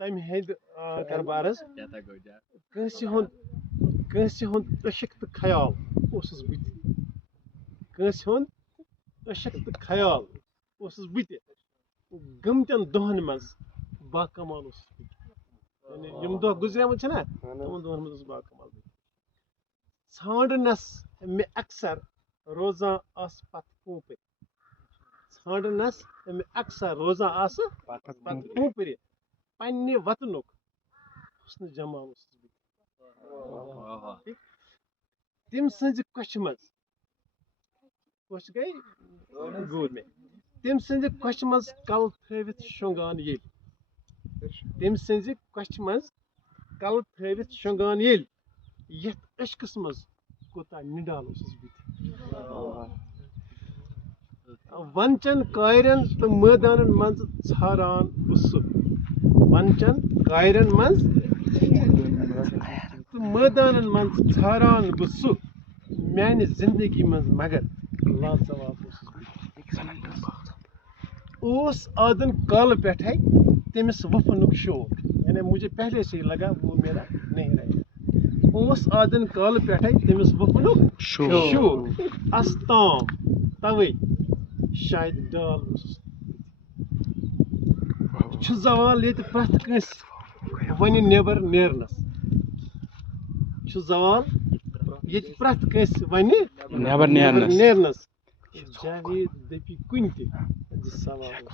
تمہِ ہٕنٛدۍ دربارس کٲنٛسہِ ہُنٛد عشق تہٕ خیال اوسُس بہٕ تہِ کٲنٛسہِ ہُنٛد عشق تہٕ خیال اوسُس بہٕ تہِ گٔمتٮ۪ن دۄہن منٛز باکمال اوسُس بہٕ تہِ یعنی یِم دۄہ گُزریمٕتۍ چھِنا تِمن دۄہن منٛز اوسُس باکمال بہٕ تہِ ژھانڈنس مےٚ اکثر روزان آسہٕ پتہٕ پوٗپٕرِ ژھانڈنس مےٚ اکثر روزان آسہٕ پتہٕ پوٗپٕرِ پننہِ وطنُک حُسنہٕ جمال اوسُس بہٕ تہِ تٔمۍ سٕنزِ کۄچھِ منٛز کۄچھ گٔے گوٗر مےٚ تٔمۍ سٕنزِ کۄچھِ منٛز کلہٕ تھٲوِتھ شۄنٛگان ییٚلہِ تٔمۍ سٕنزِ کۄچھِ منٛز کلہٕ تھٲوِتھ شۄنٛگان ییٚلہِ یتھ عشقس منٛز کوٗتاہ نِڈال اوسُس بہٕ تہِ ونچن کارٮ۪ن تہٕ مٲدانن منٛز ژھاران بہٕ سُہ ونچن کارٮ۪ن منٛز تہٕ مٲدانن منٛز ژھاران بہٕ سُہ میانہِ زندگی منٛز مگر لاجواب اوسُس بہٕ اوس آدن کالہٕ پٮ۪ٹھے تٔمِس وفنُک شوق یعنی مجھے پہلے سے ہی لگا وہ میرا نہیں رہے اوس آدن کالہٕ پٮ۪ٹھے تٔمِس وفنُک شوق استام توے شاید ڈال اوسُس چھُ زوال ییٚتہِ پرٛٮ۪تھ کٲنٛسہِ وۄنہِ نٮ۪بر نیرنس چھُ زوال ییٚتہِ پرٛٮ۪تھ کٲنٛسہِ وۄنہِ نٮ۪بر نیرنس جاوید دٔپی کُنہِ تہِ زِ سوال